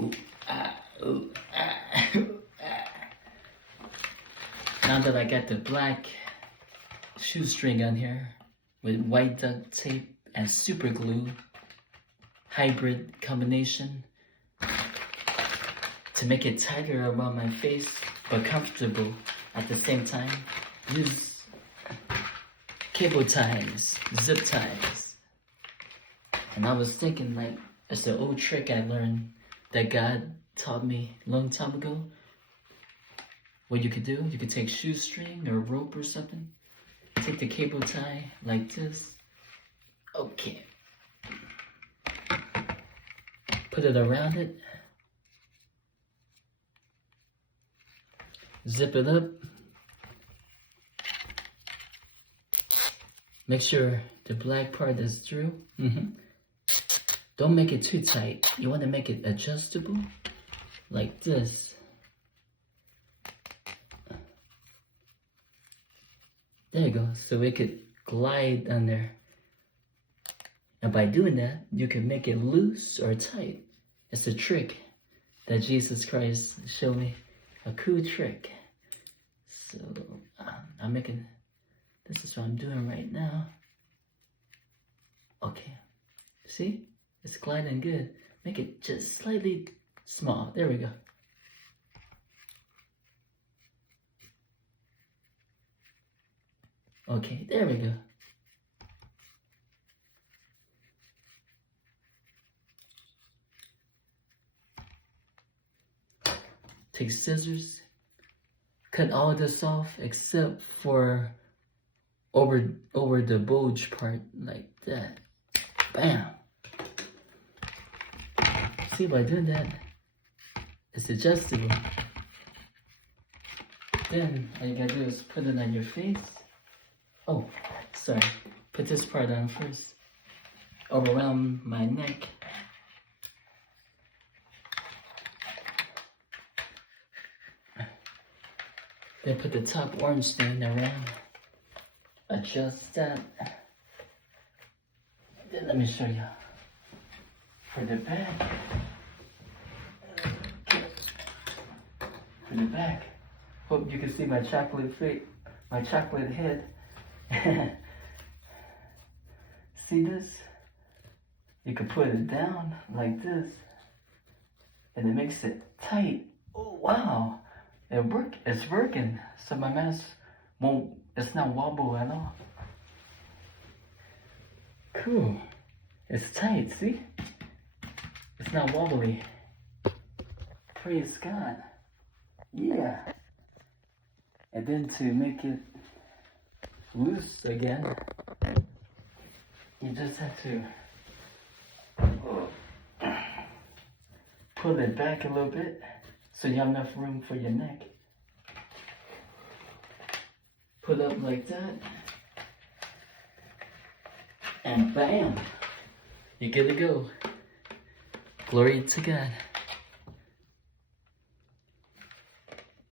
Ooh, ah, ooh, ah, ooh, ah. Now that I got the black shoestring on here with white duct tape and super glue, hybrid combination to make it tighter around my face but comfortable at the same time, use cable ties, zip ties. And I was thinking, like, it's the old trick I learned that God taught me a long time ago. What you could do, you could take shoestring or rope or something, take the cable tie like this. Okay. Put it around it. Zip it up. Make sure the black part is through. Don't make it too tight. You want to make it adjustable, like this. There you go. So it could glide on there. And by doing that, you can make it loose or tight. It's a trick that Jesus Christ showed me. A cool trick. So I'm making, this is what I'm doing right now. Okay, see? It's gliding good. Make it just slightly small. There we go. Okay, there we go. Take scissors, cut all this off except for over the bulge part, like that. Bam! See, by doing that, it's adjustable. Then all you gotta do is put it on your face. Oh, sorry. Put this part on first, around my neck. Then put the top orange thing around. Adjust that. Then let me show you. For the back. For the back. Hope you can see my chocolate face, my chocolate head. See this? You can put it down like this. And it makes it tight. Oh wow. It's working. So my mask won't, it's not wobble at all. Cool. It's tight, see? It's not wobbly. Praise God. Yeah. And then to make it loose again, you just have to pull it back a little bit so you have enough room for your neck. Put up like that. And bam! You're good to go. Glory to God.